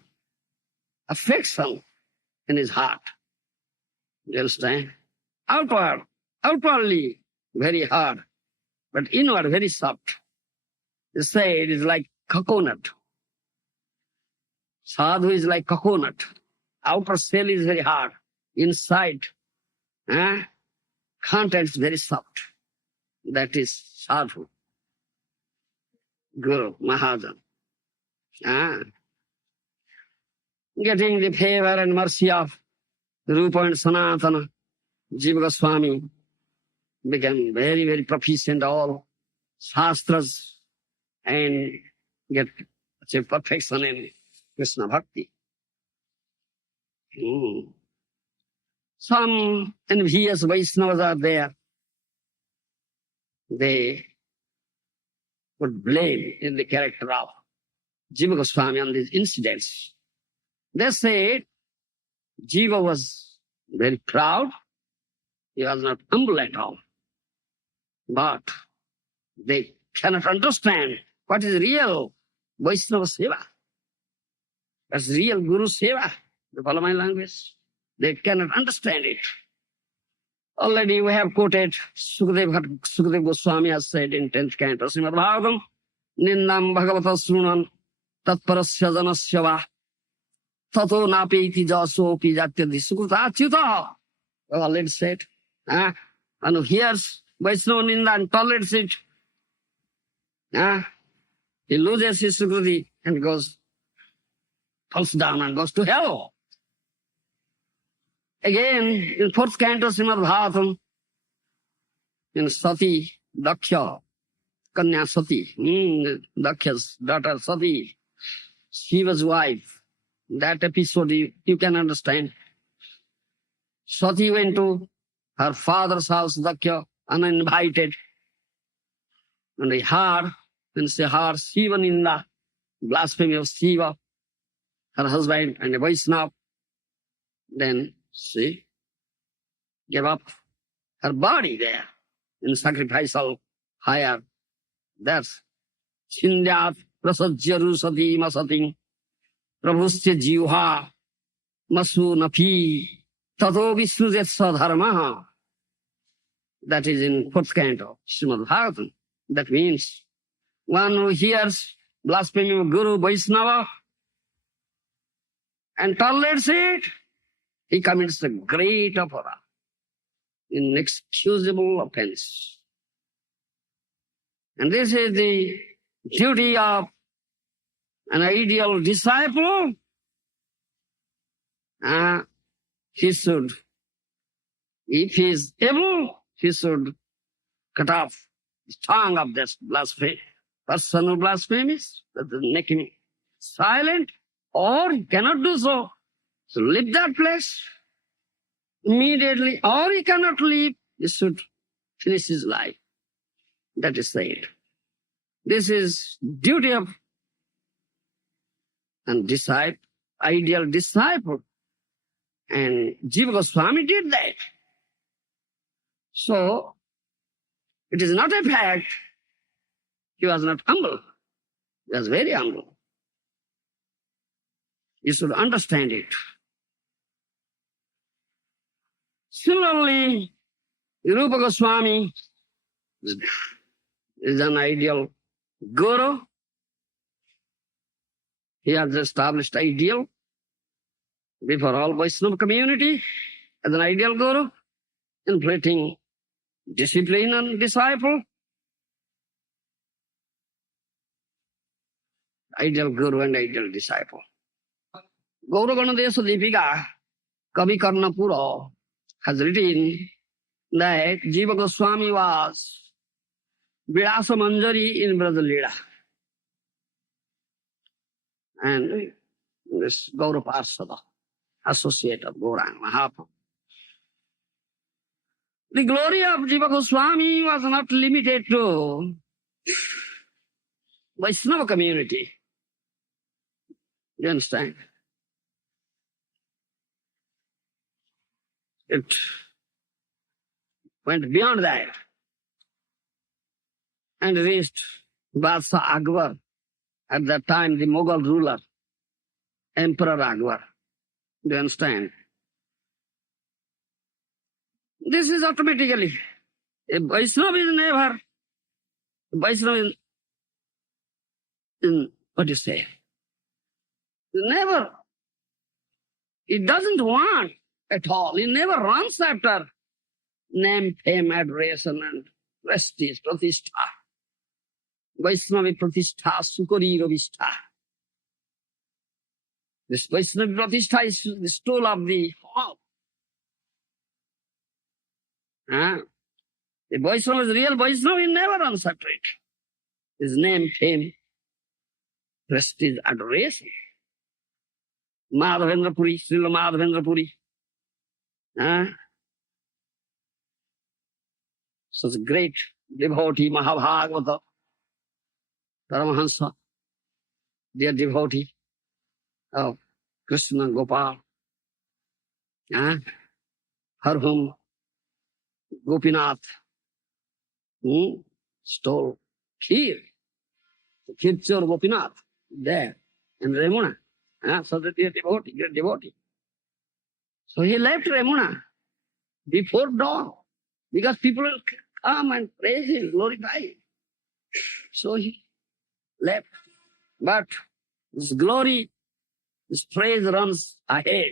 affection in his heart. You understand? Outwardly very hard, but inward very soft. They say it is like coconut. Sadhu is like coconut. Outer shell is very hard. Inside, contents very soft. That is Sadhu. Guru, Mahajan. Getting the favor and mercy of Rupa and Sanatana, Jiva Goswami became very, very proficient all shastras and get achieve perfection in Krishna Bhakti. Some envious Vaishnavas are there. They would blame in the character of Jiva Goswami on these incidents. They said Jiva was very proud. He was not humble at all. But they cannot understand what is real Vaishnava Seva. That's real Guru Seva. You follow my language? They cannot understand it. Already we have quoted Sukadeva Goswami has said in 10th canto, Srimad Bhagavatam, Nindam Bhagavata Srunan Tatparasya Janasya Va Tato Napeti Jaso Pi Jatyadi Sukrita Achyuta. We already said. And who hears Vaishnava Ninda and tolerates it, he loses his Sukriti and falls down and goes to hell. Again, in fourth canto Srimad Bhagavatam, in Sati, Daksha, Kanya Sati, Daksha's daughter Sati, Shiva's wife. That episode you can understand. Sati went to her father's house, Daksha, uninvited. And he heard, when she heard Shiva Ninda, blasphemy of Shiva, her husband and a Vaishnava, then she gave up her body there in sacrificial fire. That's Chindyat Prasajyaru Sati Masating Prabhusya Jivha Masu Napi Tato Visnujet Sadharmaha. That is in fourth canto, Srimad Bhagavatam. That means one who hears blasphemy of Guru Vaishnava and tolerates it, he commits a great apara, inexcusable offense. And this is the duty of an ideal disciple. He should, if he is able, he should cut off the tongue of this blasphemy. Person who blasphemies, make him silent, or he cannot do so. So leave that place immediately, or he cannot leave. He should finish his life. That is said. This is duty of an disciple, ideal disciple. And Jiva Goswami did that. So, it is not a fact he was not humble. He was very humble. You should understand it. Similarly, Rupa Goswami is an ideal guru. He has established ideal before all Vaishnava community as an ideal guru, inflicting discipline on disciple. Ideal guru and ideal disciple. Gauragana Deepika, Kavi Karnapura has written that Jiva Goswami was Vilasa Manjari in Brajalila. And this Gaura Parsada, associate of Gauranga Mahaprabhu. The glory of Jiva Goswami was not limited to Vaishnava community. You understand? It went beyond that and reached Badshah Akbar, at that time the Mughal ruler, Emperor Akbar. Do you understand? This is automatically. A Vaishnava is never, Vaishnava is, what do you say? Never. It doesn't want at all. It never runs after name, fame, adoration, and prestige, pratishtha. Vaishnava pratishtha, sukari ravistha. This Vaishnava pratishtha is the stool of the hall. The Vaishnava is real Vaishnava, he never runs after it. His name, fame, prestige, adoration. Madhavendra Puri, Srila Madhavendra Puri. Such a great devotee, Mahabhagavata, Paramahansa, dear devotee of Krishna Gopal, for whom Gopinath stole Kheer, the Kirchor Gopinath, there in Ramuna. So the dear devotee, great devotee. So he left Ramuna before dawn, because people will come and praise him, glorify him. So he left. But his glory, his praise runs ahead.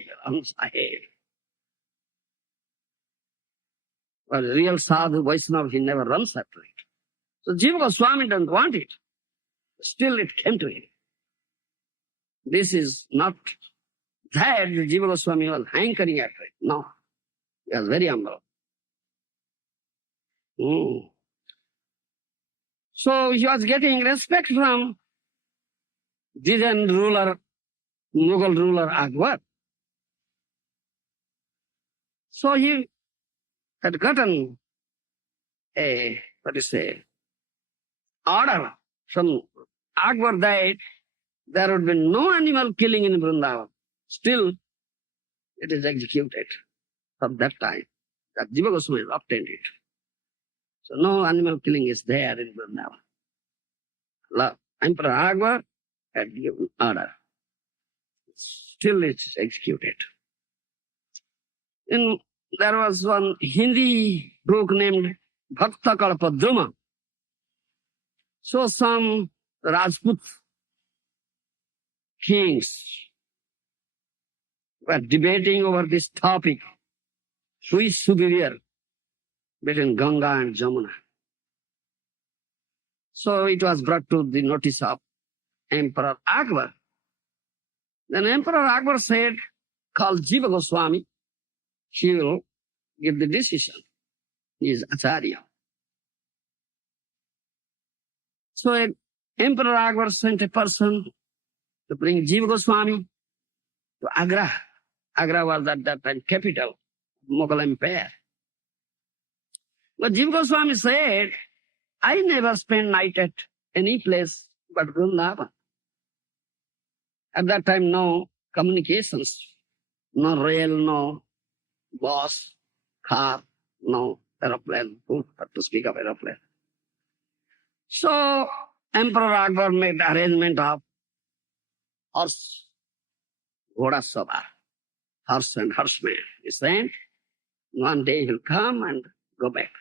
But real sadhu, Vaishnava, he never runs after it. So Jiva Goswami doesn't want it. Still it came to him. This is not that Jiva Goswami was hankering after it. No. He was very humble. Mm. So he was getting respect from Mughal ruler Akbar. So he had gotten order from Akbar that there would be no animal killing in Vrindavan. Still, it is executed from that time. That Jiva Goswami obtained it. So no animal killing is there in Vrindavan. Emperor Akbar had given order. Still it is executed. There was one Hindi book named Bhakta Kalpadruma. So some Rajput kings were debating over this topic. Who is superior between Ganga and Jamuna? So it was brought to the notice of Emperor Akbar. Then Emperor Akbar said, call Jiva Goswami. He will give the decision. He is Acharya. So Emperor Akbar sent a person to bring Jiva Goswami to Agra. Agra was at that time capital of Mughal Empire. But Jiva Goswami said, I never spend night at any place but Vrindavan. At that time, no communications, no rail, no bus, car, no aeroplane, to speak of aeroplane. So Emperor Akbar made arrangement of horse, Ghoda Sabha, horse and horseman. He said, one day he'll come and go back.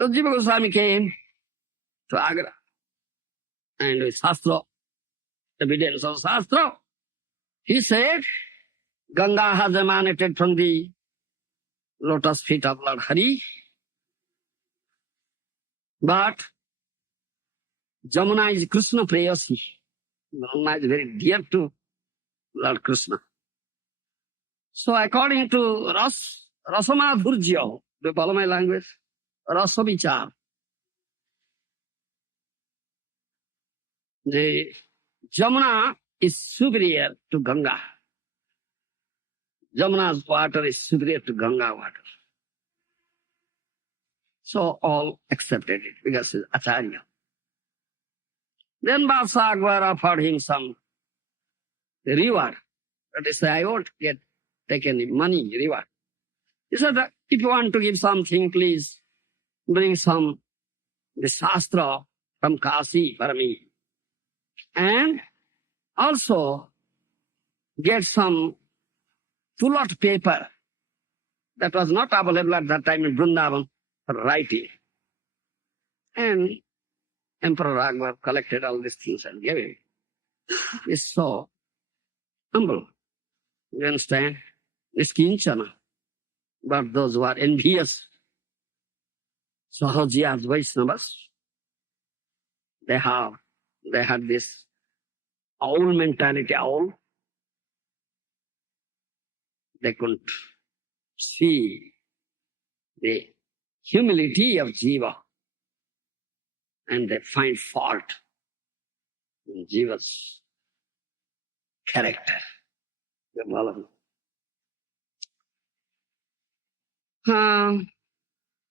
So Jiva Goswami came to Agra and with Shastra, evidence of Shastra, he said, Ganga has emanated from the lotus feet of Lord Hari, but Jamuna is Krishna Prayasi. Jamuna is very dear to Lord Krishna. So according to Rasamadhurjya, do you follow my language? Rasavichar. The Jamuna is superior to Ganga. Jamuna's water is superior to Ganga water. So all accepted it because he's Acharya. Then Basa Akbar offered him some reward. That is, I won't take any money reward. He said, if you want to give something, please bring the Shastra from Kasi for me. And also get some full-out paper that was not available at that time in Vrindavan for writing. And Emperor Akbar collected all these things and gave him. He's so humble. You understand? It's kinchana. But those who are envious, Sahajiyas, Vaishnavas, they had this owl mentality, owl. They couldn't see the humility of Jiva. And they find fault in Jiva's character.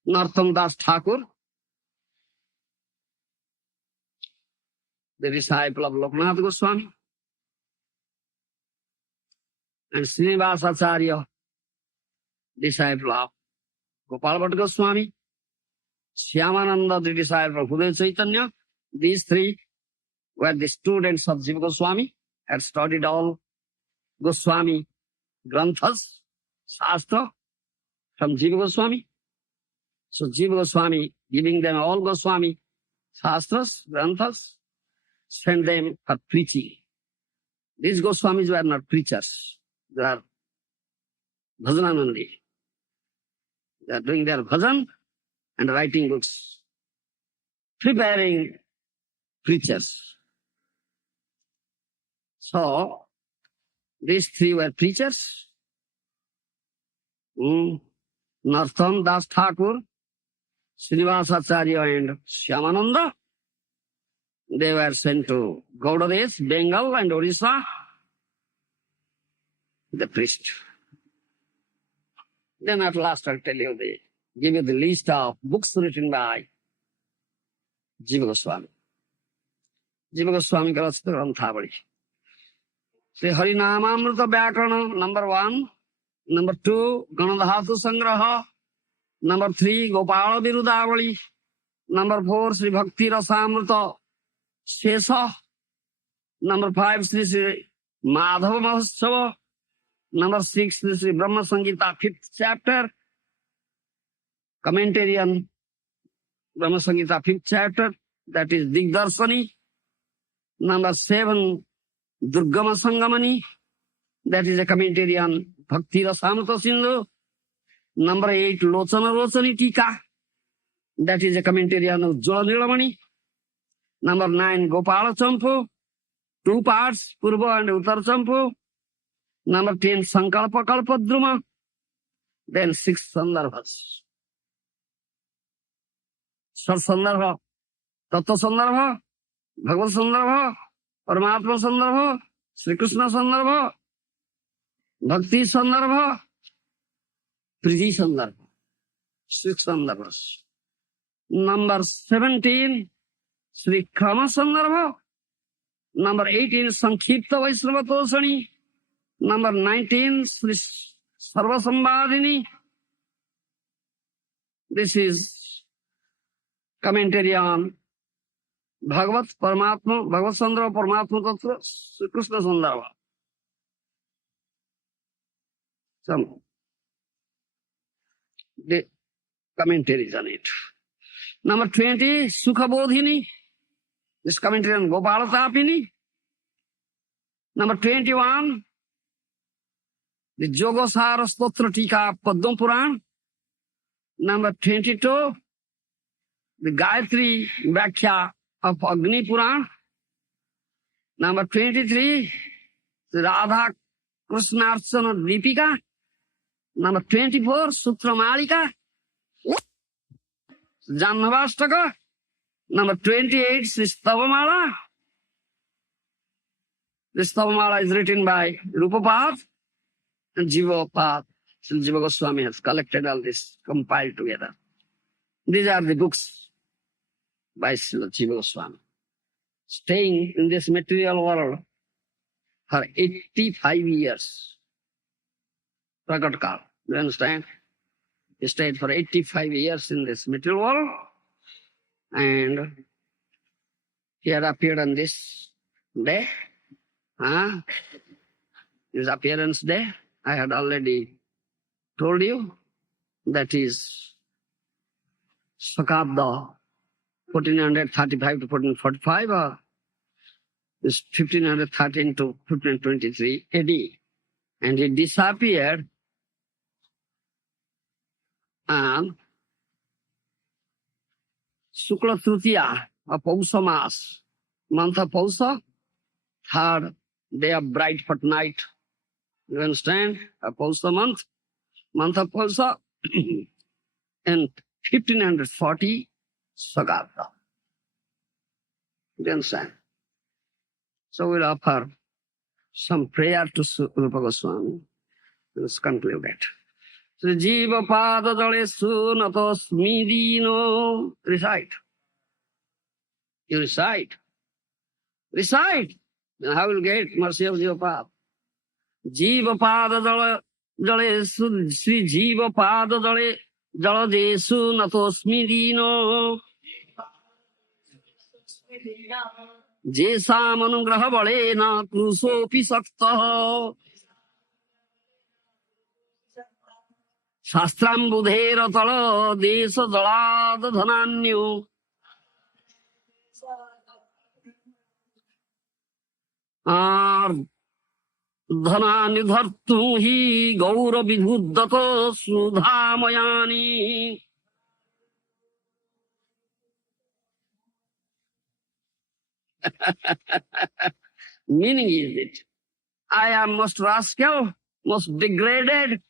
Narottam Das Thakur, the disciple of Loknath Goswami, and Srinivas Acharya, disciple of Gopal Bhatta Goswami, Shyamananda, the disciple of Uday Chaitanya. These three were the students of Jiva Goswami, had studied all Goswami Granthas, Shastra from Jiva Goswami. So Jiva Goswami, giving them all Goswami Shastras, Granthas, sent them for preaching. These Goswamis were not preachers. They are bhajananandi. They are doing their bhajan and writing books, preparing preachers. So these three were preachers Narottam Das Thakur, Srinivasacharya and Shyamananda. They were sent to Gaudadesh, Bengal and Orissa, the priest. Then at last I'll tell you give you the list of books written by Jiva Goswami. Jiva Goswami ka rachita granthavali. Sri Harinamamrita Vyakarana, number 1. Number 2, Ganadhatu Sangraha. Number 3, Gopala Virudavali. Number 4, Sri Bhakti Rasamrita Shesha. Number 5, Sri Madhava Mahotsav. Number 6, Sri Brahma Sangita, 5th chapter. Commentary on Brahma Sangita, 5th chapter. That is Digdarsani. Number 7, Durgama Sangamani. That is a commentary on Bhakti Rasamrita Sindhu. Number 8, Lochana Rochani Tika. That is a commentary on Ujjvala Nilamani. Number 9, Gopala Champu. 2 parts, Purva and Uttar Champu. Number 10, Sankalpa Kalpadruma. Then 6 Sandarbhas. Sat Sandarbha, Tattva Sandarbha, Bhagavad Sandarbha, Paramatma Sandarbha, Sri Krishna Sandarbha, Bhakti Sandarbha, Priti Sandarbha. 6 Sandarbhas. Number 17, Sri Krama Sandarbha. Number 18, Sankhipta Vaishnava Tosani. Number 19, Sri Sarva Sambhadini. This is commentary on Bhagavat Paramatma, Bhagavat Sandarbha, Paramatma Tattva, Sri Krishna Sandarbha. Some the commentaries on it. Number 20, Sukha Bodhini. This commentary on Gopala Tapini. Number 21, the Yogasara Stotra Tika Padma Puran. Number 22, the Gayatri Vakhya of Agni Puran. Number 23, the Radha Krishnarchana Deepika. Number 24, Sutra Malika, Jannavastaka. Number 28, Sri Stavamala. The Stavamala is written by Rupapad and Jivapad. Sri Jiva Goswami has collected all this, compiled together. These are the books by Sri Jiva Goswami. Staying in this material world for 85 years. Prakat Kal. You understand? He stayed for 85 years in this material world. And he had appeared on this day. His appearance day, I had already told you, that is Sakabda 1435 to 1445, or is 1513 to 1523 AD. And he disappeared on Shukla Tritiya of Pausa Mas, month of Pausa, 3rd day of bright fortnight. You understand? A Pausa month of Pausa, and 1540 Sagabda. You understand? So we'll offer some prayer to Rupa Goswami. Let's conclude that. Sri Jiva Pada Jalesu Natosmi Dino. Recite. You recite. Recite. Then how will you get mercy of Jiva Pada? Jiva Pada Jalesu Sri Jiva Pada Jaladesu Natosmi Dino. Jesam anugraha balena krusopi sakta. Shastram tala desa dalad dhananyo. Dhanani dhartu hi gaura vidhuddata sudhamayani. Meaning is it, I am most rascal, most degraded,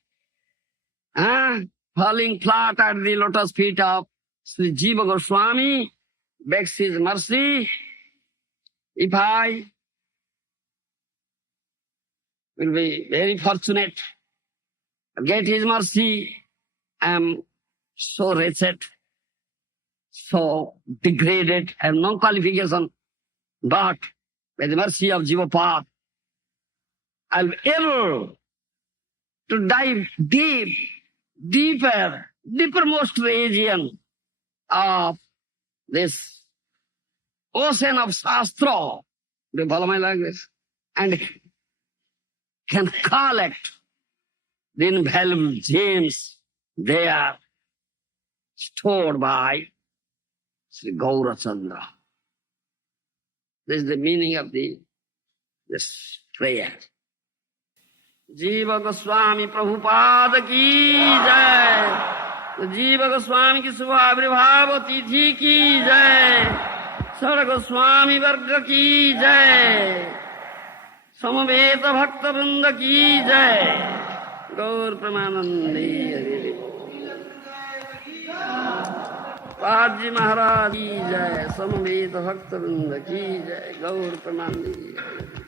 falling flat at the lotus feet of Sri Jiva Goswami, begs his mercy. If I will be very fortunate, get his mercy, I am so wretched, so degraded, I have no qualification. But by the mercy of Jivapath, I will be able to dive deepermost region of this ocean of Shastra. Do you follow my language? And can collect the invaluable gems they are stored by Sri Gaurachandra. This is the meaning of this prayer. Jiva Goswami Prabhupada ki jai. Jiva Goswami ki Subhavirbhava Tithi ki jai. Sara Goswami Varga ki jai. Samaveta Bhakta Vrinda ki jai. Gaur Pramanandi. Paji Maharaj ki jai. Samaveta Bhakta Vrinda ki jai. Gaur Pramanandi.